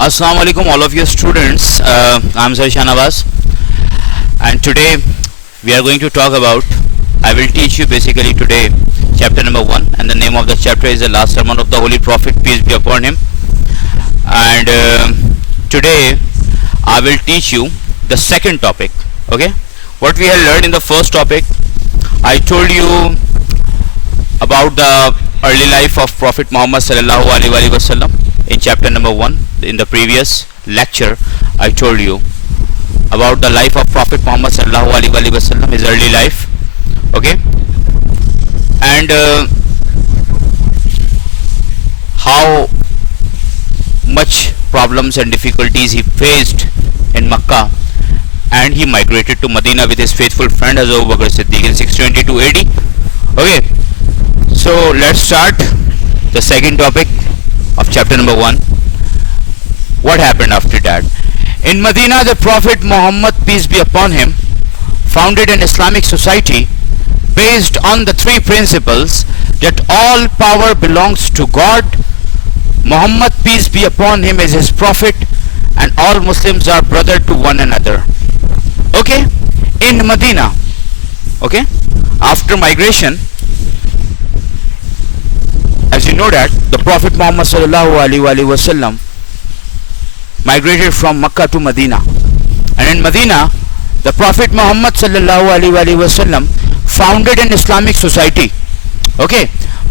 Assalamu alaikum all of you students. I'm Sir Shanawaz, and today we are going to talk about, I will teach you basically today chapter number 1, and the name of the chapter is the last sermon of the Holy Prophet, peace be upon him. And today I will teach you the second topic. Okay, what we have learned in the first topic, I told you about the early life of Prophet Muhammad sallallahu alaihi wasallam in chapter number 1. In the previous lecture I told you about the life of Prophet Muhammad sallallahu alaihi wasallam, his early life. Okay, and how much problems and difficulties he faced in Makkah, and he migrated to Medina with his faithful friend Hazrat Abu Bakr Siddiq in 622 AD. Okay, so let's start the second topic of chapter number 1. What happened after that? In Medina, the Prophet Muhammad, peace be upon him, founded an Islamic society based on the three principles that all power belongs to God, Muhammad, peace be upon him, is his prophet, and all Muslims are brother to one another. Okay, in Medina, okay, after migration, as you know that the Prophet Muhammad sallallahu alaihi wasallam migrated from Makkah to Medina, and in Medina the Prophet Muhammad sallallahu alaihi wasallam founded an Islamic society. Okay,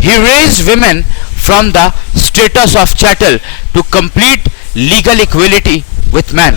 He raised women from the status of chattel to complete legal equality with man.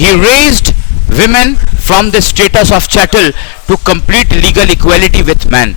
He raised women from the status of chattel to complete legal equality with man.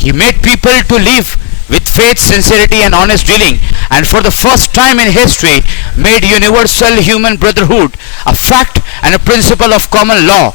He made people to live with faith, sincerity and honest dealing, and for the first time in history made universal human brotherhood a fact and a principle of common law.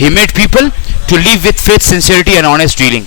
He made people to live with faith, sincerity and honest dealing.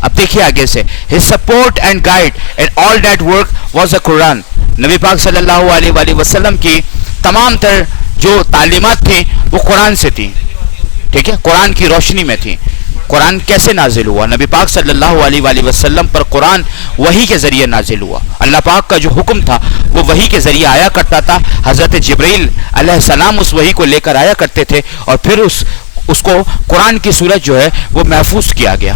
اب دیکھیے آگے سے, his support and guide in all that work was the Quran. نبی پاک صلی اللہ علیہ وآلہ وسلم کی تمام تر جو تعلیمات تھیں وہ قرآن سے تھیں, ٹھیک ہے, قرآن کی روشنی میں تھیں. قرآن کیسے نازل ہوا؟ نبی پاک صلی اللہ علیہ وآلہ وسلم پر قرآن وحی کے ذریعے نازل ہوا. اللہ پاک کا جو حکم تھا وہ وحی کے ذریعے آیا کرتا تھا. حضرت جبرائیل علیہ السلام اس وحی کو لے کر آیا کرتے تھے اور پھر اس کو قرآن کی صورت جو ہے وہ محفوظ کیا گیا,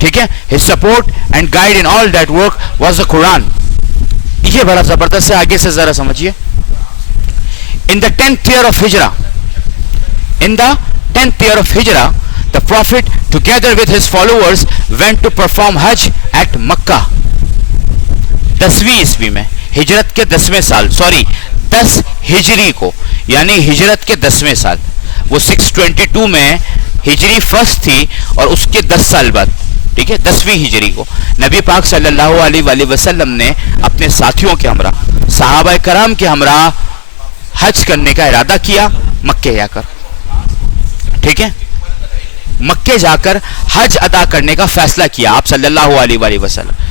ٹھیک ہے. his support and guide in all that work was the Quran. یہ بڑا زبردست ہے, آگے سے ذرا سمجھیے. in the 10th year of Hijrah, in the 10th year of Hijrah, the Prophet together with his followers went to perform Hajj at Makkah. 10ویں عیسوی میں, ہجرت کے 10ویں سال, 10 ہجری کو, یعنی ہجرت کے 10ویں سال. وہ 622 میں ہجری فرسٹ تھی اور اس کے 10 سال بعد, ٹھیک ہے, 10ویں ہجری کو نبی پاک صلی اللہ علیہ وآلہ وسلم نے اپنے ساتھیوں کے ہمراہ, صحابہ کرام کے ہمراہ حج کرنے کا ارادہ کیا مکے جا کر, ٹھیک ہے. مکے جا کر حج ادا کرنے کا فیصلہ کیا آپ صلی اللہ علیہ وآلہ وسلم.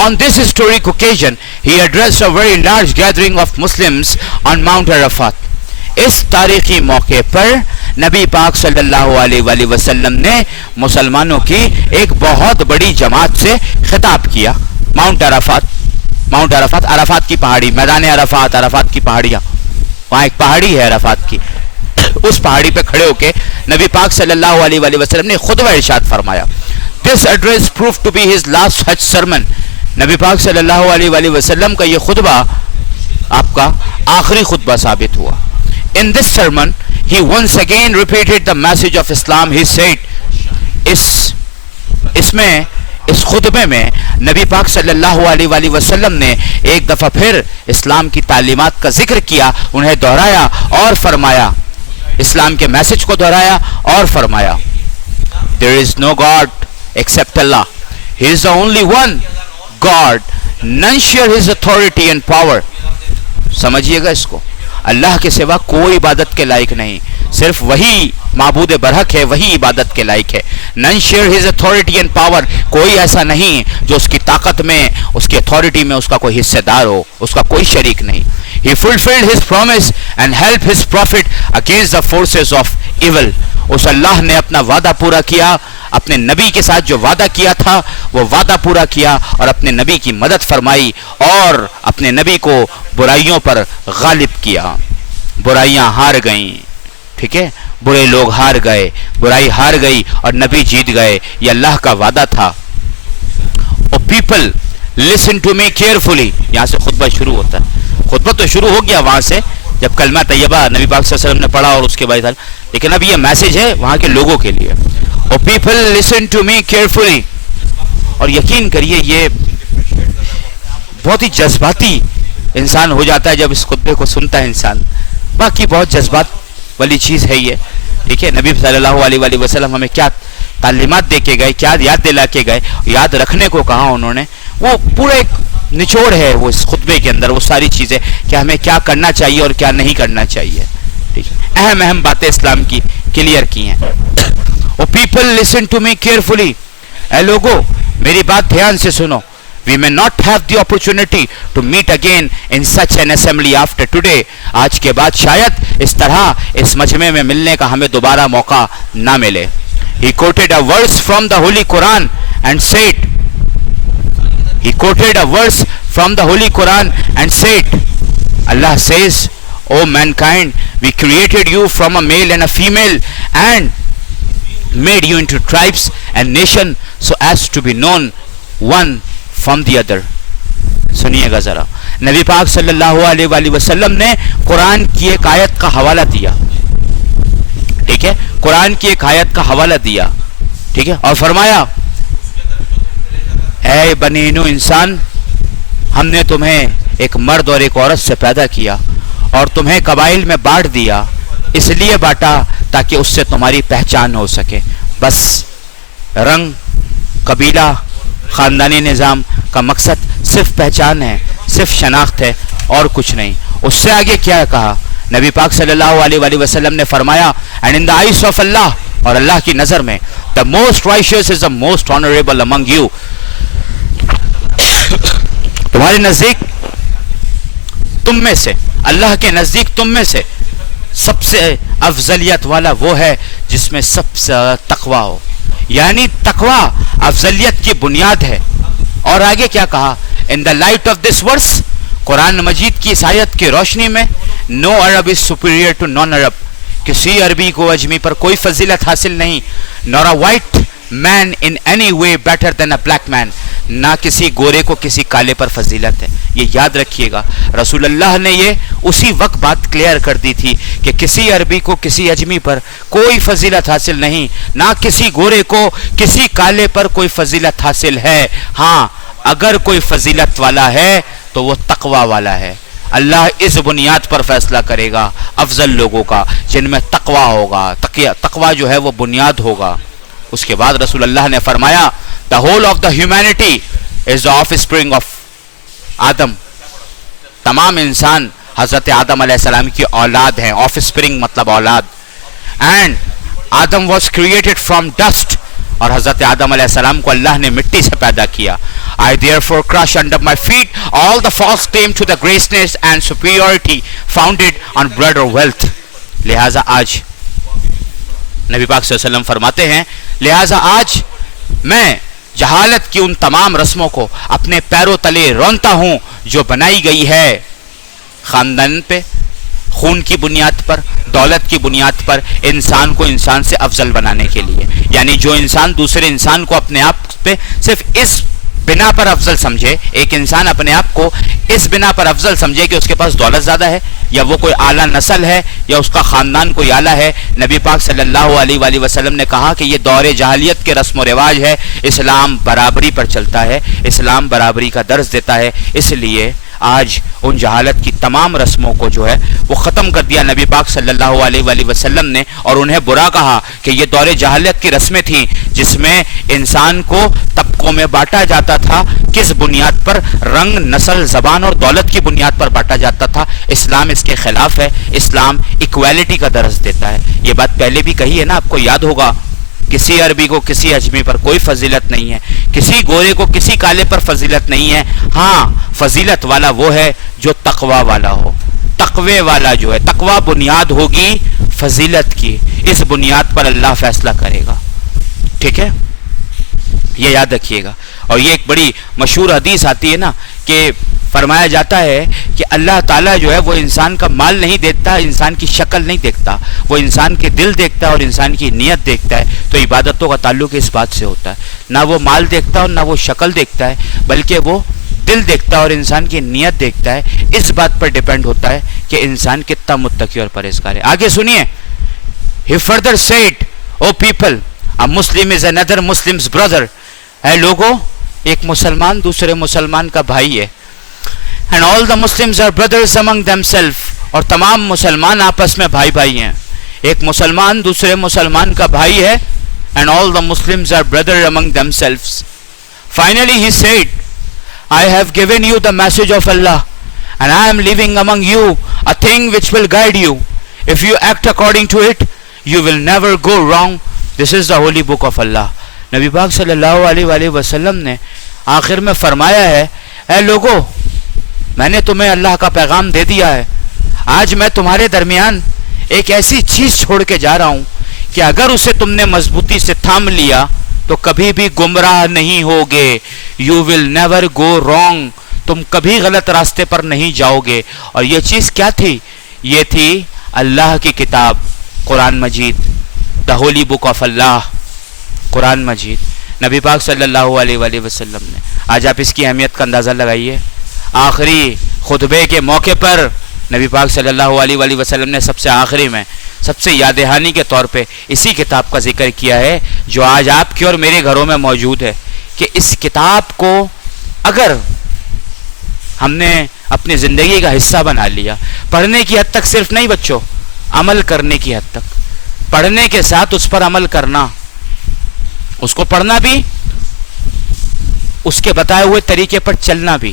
On this historic occasion, he addressed a very large gathering of Muslims on Mount Arafat. اس تاریخی موقع پر نبی پاک صلی اللہ علیہ وآلہ وسلم نے مسلمانوں کی ایک بہت بڑی جماعت سے خطاب کیا. ماؤنٹ عرفات, ماؤنٹ عرفات, عرفات کی پہاڑی, میدان عرفات, عرفات کی پہاڑیاں, وہاں ایک پہاڑی ہے عرفات کی, اس پہاڑی پہ کھڑے ہو کے نبی پاک صلی اللہ علیہ وآلہ وسلم نے خطبہ ارشاد فرمایا. This address proved to be his last Hajj sermon. نبی پاک صلی اللہ علیہ وآلہ وسلم کا یہ خطبہ آپ کا آخری خطبہ ثابت ہوا. In this sermon, he once again repeated the message of Islam. He said, اس خطبے میں نبی پاک صلی اللہ علیہ وآلہ وسلم نے ایک دفعہ پھر اسلام کی تعلیمات کا ذکر کیا, انہیں دہرایا اور فرمایا, اسلام کے میسج کو دہرایا اور فرمایا, There is no God except Allah. He is the only one God. None share his authority and power. سمجھیے گا اس کو, اللہ کے سوا کوئی عبادت کے لائق نہیں, صرف وہی معبود برحق ہے, وہی عبادت کے لائق ہے. None share his authority and power. کوئی ایسا نہیں جو اس کی طاقت میں, اس کی اتھارٹی میں اس کا کوئی حصہ دار ہو, اس کا کوئی شریک نہیں. He fulfilled his promise and helped his prophet against the forces of evil. اس اللہ نے اپنا وعدہ پورا کیا, اپنے نبی کے ساتھ جو وعدہ کیا تھا وہ وعدہ پورا کیا اور اپنے نبی کی مدد فرمائی اور اپنے نبی کو برائیوں پر غالب کیا. برائیاں ہار گئیں, ٹھیک ہے, برے لوگ ہار گئے, برائی ہار گئی اور نبی جیت گئے, یہ اللہ کا وعدہ تھا. Oh people, listen to me carefully. یہاں سے خطبہ شروع ہوتا ہے. خطبہ تو شروع ہو گیا وہاں سے جب کلمہ طیبہ نبی پاک صلی اللہ علیہ وسلم نے پڑھا اور اس کے بعد, لیکن اب یہ میسج ہے وہاں کے لوگوں کے لیے. Oh people, listen to me carefully. اور یقین کریے یہ بہت ہی جذباتی انسان ہو جاتا ہے جب اس خطبے کو سنتا ہے انسان. باقی بہت جذبات والی چیز ہے یہ, ٹھیک ہے. نبی صلی اللہ علیہ وآلہ وسلم ہمیں کیا تعلیمات دے کے گئے, کیا یاد دلا کے گئے, یاد رکھنے کو کہا انہوں نے, وہ پورا ایک نچوڑ ہے وہ اس خطبے کے اندر, وہ ساری چیزیں کہ ہمیں کیا کرنا چاہیے اور کیا نہیں کرنا چاہیے, ٹھیک ہے. اہم اہم باتیں اسلام کی کلیئر کی ہیں. Oh people, listen to me carefully. اے لوگو میری بات دھیان سے سنو. We may not have the opportunity to meet again in such an assembly after today. آج کے بعد شاید اس طرح اس مجمع میں ملنے کا ہمیں دوبارہ موقع نہ ملے. He quoted a verse from the Holy Quran and said, He quoted a verse from the Holy Quran and said, Allah says, O mankind, we created you from a male and a female and made you into tribes and nation so as to be known one from the other. سنیے گا ذرا, نبی پاک صلی اللہ علیہ وآلہ وسلم نے قرآن کی ایک آیت کا حوالہ دیا, ٹھیک ہے, قرآن کی ایک آیت کا حوالہ دیا, ٹھیک ہے, اور فرمایا, اے بنی نو انسان, ہم نے تمہیں ایک مرد اور ایک عورت سے پیدا کیا اور تمہیں قبائل میں بانٹ دیا, اس لیے بانٹا تاکہ اس سے تمہاری پہچان ہو سکے. بس رنگ, قبیلہ, خاندانی نظام کا مقصد صرف پہچان ہے, صرف شناخت ہے اور کچھ نہیں. اس سے آگے کیا کہا نبی پاک صلی اللہ علیہ وآلہ وسلم نے فرمایا, and in the eyes of Allah, اور اللہ کی نظر میں The most righteous is the most honorable among you. تمہارے نزدیک تم میں سے, اللہ کے نزدیک تم میں سے سب سے افضلیت والا وہ ہے جس میں سب سے تقوی ہو. یعنی تقوی افضلیت کی بنیاد ہے. اور آگے کیا کہا؟ In the light of this verse, قرآن مجید کی اس آیت کی روشنی میں, no Arab is superior to non-Arab. کسی عربی کو اجمی پر کوئی فضیلت حاصل نہیں. nor a white man in any way better than a black man. نہ کسی گورے کو کسی کالے پر فضیلت ہے. یہ یاد رکھیے گا, رسول اللہ نے یہ اسی وقت بات کلیئر کر دی تھی کہ کسی عربی کو کسی اجمی پر کوئی فضیلت حاصل نہیں, نہ کسی گورے کو کسی کالے پر کوئی فضیلت حاصل ہے. ہاں اگر کوئی فضیلت والا ہے تو وہ تقوی والا ہے. اللہ اس بنیاد پر فیصلہ کرے گا افضل لوگوں کا جن میں تقوی ہوگا. تقوی جو ہے وہ بنیاد ہوگا. اس کے بعد رسول اللہ نے فرمایا the whole of the humanity is the offspring of آدم. تمام انسان حضرت آدم علیہ السلام کی اولاد ہیں. offspring مطلب اولاد. and Adam was created from dust. اور حضرت آدم علیہ السلام کو اللہ نے مٹی سے پیدا کیا. I therefore crush under my feet all the false claim to the greatness and superiority founded on blood or wealth. لہذا آج نبی پاک صلی اللہ علیہ وسلم فرماتے ہیں, لہذا آج میں جہالت کی ان تمام رسموں کو اپنے پیروں تلے رونتا ہوں جو بنائی گئی ہے خاندان پہ, خون کی بنیاد پر, دولت کی بنیاد پر, انسان کو انسان سے افضل بنانے کے لیے. یعنی جو انسان دوسرے انسان کو اپنے آپ پہ صرف اس بنا پر افضل سمجھے, ایک انسان اپنے آپ کو اس بنا پر افضل سمجھے کہ اس کے پاس دولت زیادہ ہے, یا وہ کوئی اعلیٰ نسل ہے, یا اس کا خاندان کوئی اعلیٰ ہے. نبی پاک صلی اللہ علیہ وآلہ وسلم نے کہا کہ یہ دور جاہلیت کے رسم و رواج ہے. اسلام برابری پر چلتا ہے, اسلام برابری کا درس دیتا ہے. اس لیے آج ان جہالت کی تمام رسموں کو جو ہے وہ ختم کر دیا نبی پاک صلی اللہ علیہ وآلہ وسلم نے, اور انہیں برا کہا کہ یہ دور جہالت کی رسمیں تھیں جس میں انسان کو طبقوں میں بانٹا جاتا تھا. کس بنیاد پر؟ رنگ, نسل, زبان اور دولت کی بنیاد پر بانٹا جاتا تھا. اسلام اس کے خلاف ہے. اسلام ایکویلٹی کا درس دیتا ہے. یہ بات پہلے بھی کہی ہے نا, آپ کو یاد ہوگا. کسی عربی کو کسی اجمی پر کوئی فضیلت نہیں ہے, کسی گورے کو کسی کالے پر فضیلت نہیں ہے. ہاں فضیلت والا وہ ہے جو تقوی والا ہو. تقوی والا جو ہے, تقوی بنیاد ہوگی فضیلت کی. اس بنیاد پر اللہ فیصلہ کرے گا. ٹھیک ہے, یہ یاد رکھیے گا. اور یہ ایک بڑی مشہور حدیث آتی ہے نا کہ فرمایا جاتا ہے کہ اللہ تعالیٰ جو ہے وہ انسان کا مال نہیں دیکھتا, انسان کی شکل نہیں دیکھتا, وہ انسان کے دل دیکھتا ہے اور انسان کی نیت دیکھتا ہے. تو عبادتوں کا تعلق اس بات سے ہوتا ہے, نہ وہ مال دیکھتا ہے اور نہ وہ شکل دیکھتا ہے, بلکہ وہ دل دیکھتا ہے اور انسان کی نیت دیکھتا ہے. اس بات پر ڈیپینڈ ہوتا ہے کہ انسان کتنا متقی اور پرہیزگار ہے. آگے سنیے, he further said, O people, a Muslim is another Muslim's brother. اے لوگو, ایک مسلمان دوسرے مسلمان کا بھائی ہے. And all the Muslims are brothers among themselves. اور تمام مسلمان آپس میں بھائی بھائی ہیں. ایک مسلمان دوسرے مسلمان کا بھائی ہے. And all the Muslims are brothers among themselves. Finally he said, I have given you the message of Allah, and I am leaving among you a thing which will guide you. If you act according to it, you will never go wrong. This is the holy book of Allah. نبی پاک صلی اللہ علیہ وآلہ وسلم نے آخر میں فرمایا ہے, اے لوگو, میں نے تمہیں اللہ کا پیغام دے دیا ہے. آج میں تمہارے درمیان ایک ایسی چیز چھوڑ کے جا رہا ہوں کہ اگر اسے تم نے مضبوطی سے تھام لیا تو کبھی بھی گمراہ نہیں ہوگے. You will never go wrong. تم کبھی غلط راستے پر نہیں جاؤ گے. اور یہ چیز کیا تھی؟ یہ تھی اللہ کی کتاب قرآن مجید, the holy book of Allah, قرآن مجید. نبی پاک صلی اللہ علیہ وآلہ وسلم نے, آج آپ اس کی اہمیت کا اندازہ لگائیے, آخری خطبے کے موقع پر نبی پاک صلی اللہ علیہ وآلہ وسلم نے سب سے آخری میں سب سے یاد دہانی کے طور پہ اسی کتاب کا ذکر کیا ہے جو آج آپ کے اور میرے گھروں میں موجود ہے. کہ اس کتاب کو اگر ہم نے اپنی زندگی کا حصہ بنا لیا, پڑھنے کی حد تک صرف نہیں بچوں, عمل کرنے کی حد تک, پڑھنے کے ساتھ اس پر عمل کرنا, اس کو پڑھنا بھی, اس کے بتائے ہوئے طریقے پر چلنا بھی.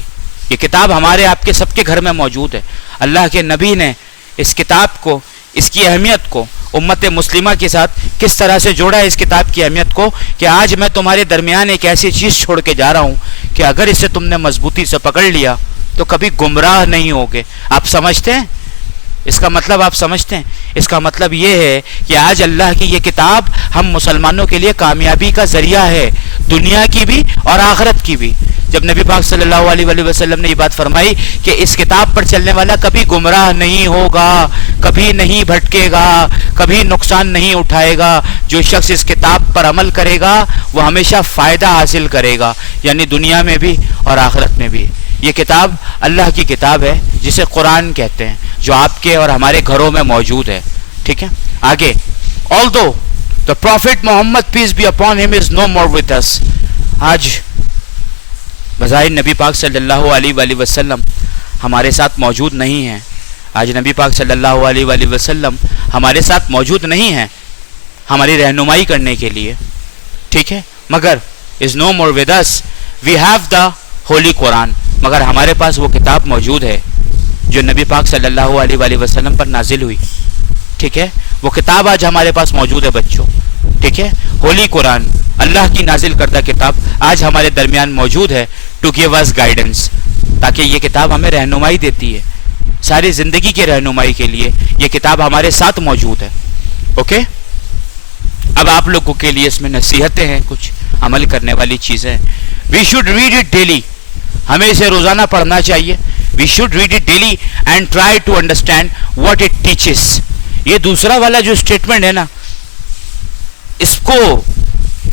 یہ کتاب ہمارے آپ کے سب کے گھر میں موجود ہے. اللہ کے نبی نے اس کتاب کو, اس کی اہمیت کو امت مسلمہ کے ساتھ کس طرح سے جوڑا ہے اس کتاب کی اہمیت کو، کہ آج میں تمہارے درمیان ایک ایسی چیز چھوڑ کے جا رہا ہوں کہ اگر اسے تم نے مضبوطی سے پکڑ لیا تو کبھی گمراہ نہیں ہوگے. آپ سمجھتے ہیں اس کا مطلب؟ آپ سمجھتے ہیں اس کا مطلب؟ یہ ہے کہ آج اللہ کی یہ کتاب ہم مسلمانوں کے لیے کامیابی کا ذریعہ ہے، دنیا کی بھی اور آخرت کی بھی. جب نبی پاک صلی اللہ علیہ وسلم نے یہ بات فرمائی کہ اس کتاب پر چلنے والا کبھی گمراہ نہیں ہوگا، کبھی نہیں بھٹکے گا، کبھی نقصان نہیں اٹھائے گا، جو شخص اس کتاب پر عمل کرے گا وہ ہمیشہ فائدہ حاصل کرے گا، یعنی دنیا میں بھی اور آخرت میں بھی. یہ کتاب اللہ کی کتاب ہے جسے قرآن کہتے ہیں، جو آپ کے اور ہمارے گھروں میں موجود ہے. ٹھیک ہے، آگے. although the prophet Muhammad peace be upon him is no more with us. آج بظاہر نبی پاک صلی اللہ علیہ وآلہ وسلم ہمارے ساتھ موجود نہیں ہیں. آج نبی پاک صلی اللہ علیہ وآلہ وسلم ہمارے ساتھ موجود نہیں ہیں ہماری رہنمائی کرنے کے لیے. ٹھیک ہے، مگر is no more with us. we have the holy Quran. مگر ہمارے پاس وہ کتاب موجود ہے جو نبی پاک صلی اللہ علیہ وآلہ وسلم پر نازل ہوئی. ٹھیک ہے، وہ کتاب آج ہمارے پاس موجود ہے بچوں. ٹھیک ہے، ہولی قرآن، اللہ کی نازل کردہ کتاب آج ہمارے درمیان موجود ہے ٹو گیو اس گائیڈنس، تاکہ یہ کتاب ہمیں رہنمائی دیتی ہے ساری زندگی کے رہنمائی کے لیے. یہ کتاب ہمارے ساتھ موجود ہے. اوکے، اب آپ لوگوں کے لیے اس میں نصیحتیں ہیں، کچھ عمل کرنے والی چیزیں. We should read it daily. ہمیں اسے روزانہ پڑھنا چاہیے. We should read it daily and try to understand what it teaches. یہ دوسرا والا جو اسٹیٹمنٹ ہے نا، اس کو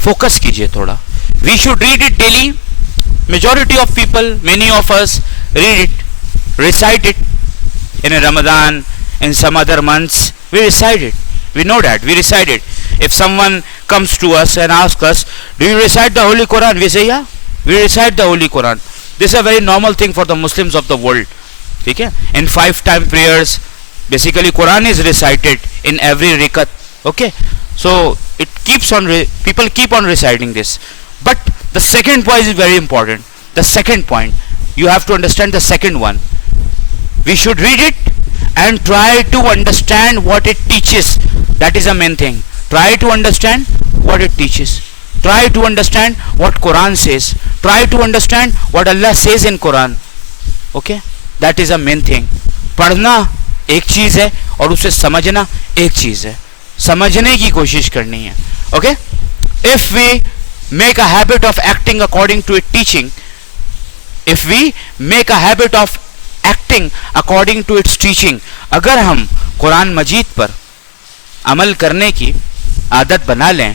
فوکس کیجئے تھوڑا. We should read it daily. Majority of people, many of us read it, recite it. In Ramzan, in some other months, we recite it. We know that, we recite it. If someone comes to us and asks us, do you recite the Holy Quran? We say, yeah, we recite the Holy Quran. This is a very normal thing for the Muslims of the world. Okay? In 5-time prayers, basically Quran is recited in every rikat. Okay? So it keeps on, people keep on reciting this. But the second point is very important. The second point, you have to understand the second one. We should read it and try to understand what it teaches. That is the main thing. Try to understand what it teaches. Try to understand what Quran says. Try to understand what Allah says in Quran. Okay? That is the main thing. پڑھنا ایک چیز ہے اور اسے سمجھنا ایک چیز ہے. سمجھنے کی کوشش کرنی ہے. Okay? If we make a habit of acting according to its teaching, if we make a habit of acting according to its teaching, اگر ہم قرآن مجید پر عمل کرنے کی عادت بنا لیں,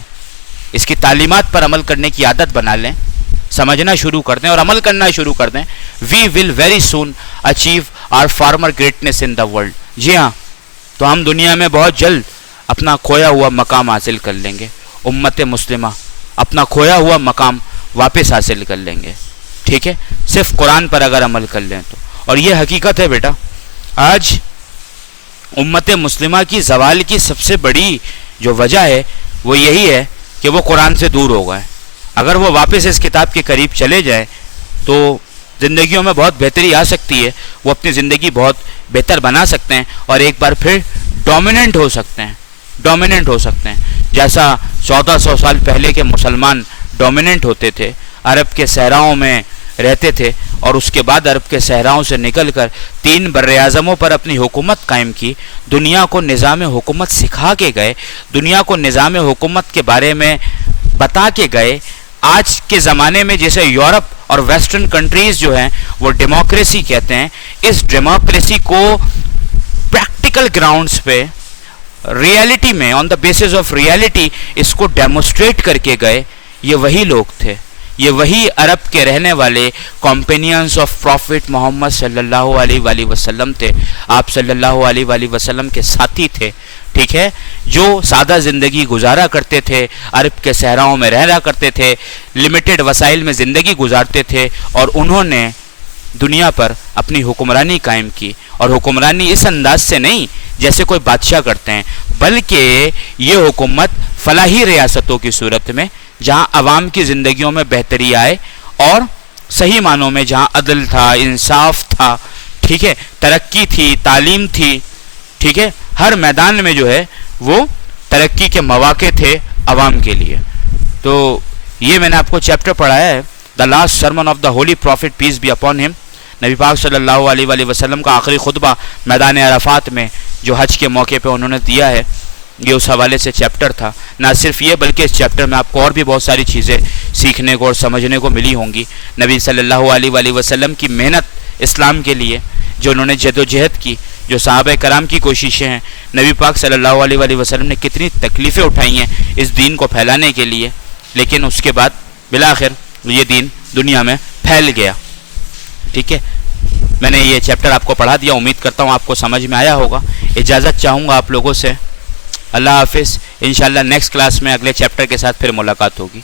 اس کی تعلیمات پر عمل کرنے کی عادت بنا لیں, سمجھنا شروع کر دیں اور عمل کرنا شروع کر دیں, we will very soon achieve our former greatness in the world. جی ہاں, تو ہم دنیا میں بہت جلد اپنا کھویا ہوا مقام حاصل کر لیں گے. امت مسلمہ اپنا کھویا ہوا مقام واپس حاصل کر لیں گے. ٹھیک ہے, صرف قرآن پر اگر عمل کر لیں تو. اور یہ حقیقت ہے بیٹا, آج امت مسلمہ کی زوال کی سب سے بڑی جو وجہ ہے وہ یہی ہے کہ وہ قرآن سے دور ہو گئے. اگر وہ واپس اس کتاب کے قریب چلے جائیں تو زندگیوں میں بہت بہتری آ سکتی ہے, وہ اپنی زندگی بہت بہتر بنا سکتے ہیں اور ایک بار پھر ڈومیننٹ ہو سکتے ہیں. ڈومیننٹ ہو سکتے ہیں جیسا 1400 سال پہلے کے مسلمان ڈومیننٹ ہوتے تھے, عرب کے صحراؤں میں رہتے تھے اور اس کے بعد عرب کے صحراؤں سے نکل کر 3 براعظموں پر اپنی حکومت قائم کی, دنیا کو نظام حکومت سکھا کے گئے, دنیا کو نظام حکومت کے بارے میں بتا کے گئے. آج کے زمانے میں جیسے یورپ اور ویسٹرن کنٹریز جو ہیں وہ ڈیموکریسی کہتے ہیں, اس ڈیموکریسی کو پریکٹیکل گراؤنڈز پہ ریالٹی میں آن دا بیسس آف ریالٹی اس کو ڈیمونسٹریٹ کر کے گئے. یہ وہی لوگ تھے, یہ وہی عرب کے رہنے والے کمپینینز آف پروفٹ محمد صلی اللہ علیہ وآلہ وسلم تھے. آپ صلی اللہ علیہ وآلہ وسلم کے ساتھی تھے. ٹھیک ہے, جو سادہ زندگی گزارا کرتے تھے, عرب کے صحراؤں میں رہا کرتے تھے, لمیٹڈ وسائل میں زندگی گزارتے تھے, اور انہوں نے دنیا پر اپنی حکمرانی قائم کی. اور حکمرانی اس انداز سے نہیں جیسے کوئی بادشاہ کرتے ہیں, بلکہ یہ حکومت فلاحی ریاستوں کی صورت میں جہاں عوام کی زندگیوں میں بہتری آئے اور صحیح معنوں میں جہاں عدل تھا, انصاف تھا, ٹھیک ہے, ترقی تھی, تعلیم تھی, ٹھیک ہے, ہر میدان میں جو ہے وہ ترقی کے مواقع تھے عوام کے لیے. تو یہ میں نے آپ کو چیپٹر پڑھایا ہے the last sermon of the holy prophet peace be upon him. نبی پاک صلی اللہ علیہ وآلہ وسلم کا آخری خطبہ میدان عرفات میں جو حج کے موقع پہ انہوں نے دیا ہے, یہ اس حوالے سے چیپٹر تھا. نہ صرف یہ بلکہ اس چیپٹر میں آپ کو اور بھی بہت ساری چیزیں سیکھنے کو اور سمجھنے کو ملی ہوں گی. نبی صلی اللہ علیہ وآلہ وسلم کی محنت اسلام کے لیے, جو انہوں نے جد و جہد کی, جو صحابہ کرام کی کوششیں ہیں, نبی پاک صلی اللہ علیہ وآلہ وسلم نے کتنی تکلیفیں اٹھائی ہیں اس دین کو پھیلانے کے لیے, لیکن اس کے بعد بالآخر یہ دین دنیا میں پھیل گیا. ٹھیک ہے, میں نے یہ چیپٹر آپ کو پڑھا دیا, امید کرتا ہوں آپ کو سمجھ میں آیا ہوگا. اجازت چاہوں گا آپ لوگوں سے. اللہ حافظ. انشاءاللہ نیکسٹ کلاس میں اگلے چیپٹر کے ساتھ پھر ملاقات ہوگی.